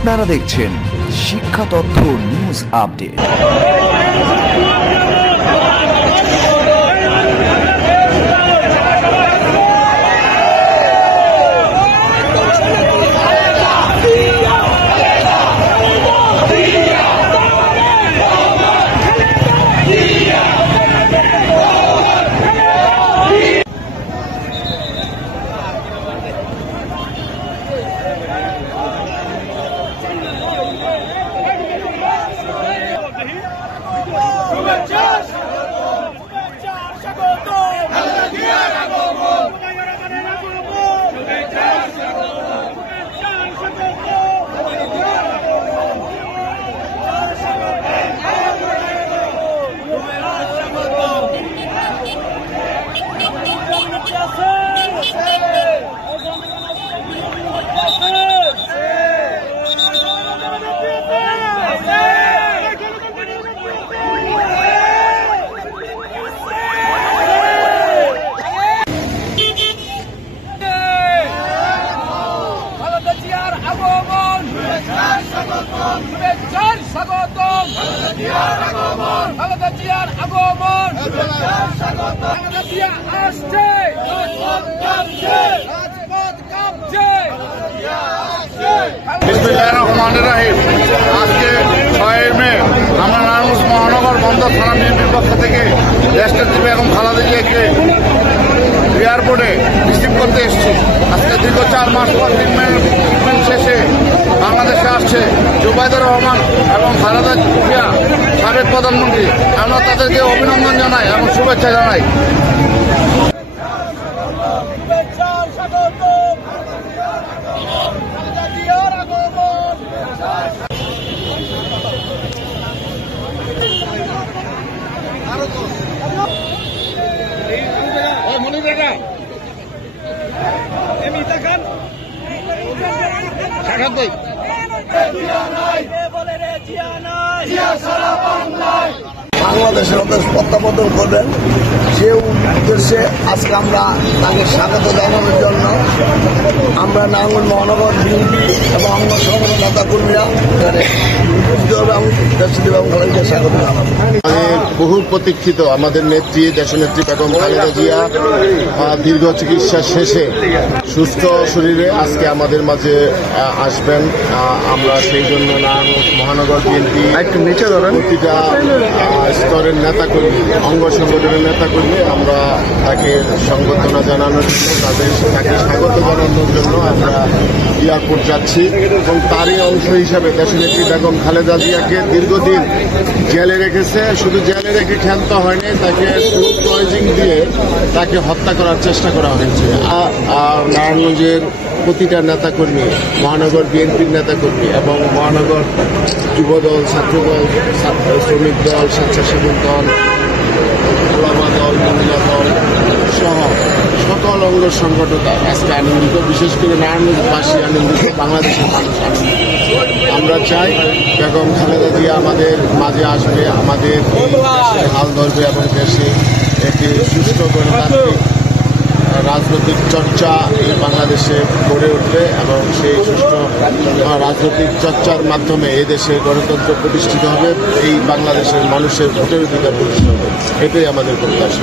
আপনারা দেখছেন শিক্ষা তথ্য নিউজ আপডেট। আজকে 6 মে আমরা নারায়ণগঞ্জ মহানগর বন্দর থানা বিএনপির পক্ষ থেকে রাষ্ট্রপতি বেগম খালেদা জিয়াকে এয়ারপোর্টে রিসিভ করতে এসেছি। আজকে দীর্ঘ 4 মাস পর ট্রিটমেন্ট শেষে বাংলাদেশে আসছে জুবাইদুর রহমান এবং খালেদা জিয়া সাবেক প্রধানমন্ত্রী। আমরা তাদেরকে অভিনন্দন জানাই এবং শুভেচ্ছা জানাই। বাংলাদেশের প্রত্যাবর্তন করবেন সে উদ্দেশ্যে আজকে আমরা তাকে স্বাগত জানানোর জন্য আমরা নারায়ণগঞ্জ মহানগর বিএনপি এবং অঙ্গ সংগঠনের নেতাকর্মীরা স্বাগত জানাবো। বহু প্রতীক্ষিত আমাদের নেত্রী দেশনেত্রী বেগম খালেদা জিয়া দীর্ঘ চিকিৎসা শেষে সুস্থ শরীরে আজকে আমাদের মাঝে আসবেন। আমরা সেই জন্য নারায়ণগঞ্জ মহানগর বিএনপি প্রতিটা স্তরের নেতাকর্মী অঙ্গ সংগঠনের নেতাকর্মী আমরা তাকে সংবর্ধনা জানানোর জন্য তাকে স্বাগত জানানোর জন্য আমরা এয়ারপোর্ট যাচ্ছি এবং তারই অংশ হিসাবে দেশনেত্রী বেগম খালেদা জিয়াকে দীর্ঘদিন জেলে রেখেছে। শুধু জেলে রেখে ক্ষান্ত হয়নি, তাকে ফুড পয়জিং দিয়ে তাকে হত্যা করার চেষ্টা করা হয়েছে। আর নারায়ণগঞ্জের প্রতিটা নেতাকর্মী মহানগর বিএনপির নেতাকর্মী এবং মহানগর যুবদল, ছাত্রদল, শ্রমিক দল, স্বেচ্ছাসেবক দল, ওলামা দল, মহিলা দল সহ সকল অঙ্গ সংগঠনটা আজকে আনন্দিত। বিশেষ করে নারায়ণগঞ্জবাসী আনন্দিত, বাংলাদেশের মানুষ আনন্দিত। আমরা চাই বেগম খালেদা জিয়া আমাদের মাঝে আসবে, আমাদের এই দেশের হাল ধরবে এবং দেশে একটি সুষ্ঠু গণতান্ত্রিক রাজনৈতিক চর্চা এই বাংলাদেশে গড়ে উঠবে এবং সেই সুষ্ঠু রাজনৈতিক চর্চার মাধ্যমে এই দেশে গণতন্ত্র প্রতিষ্ঠিত হবে, এই বাংলাদেশের মানুষের ভোটের অধিকার প্রতিষ্ঠিত হবে। এটাই আমাদের প্রত্যাশা।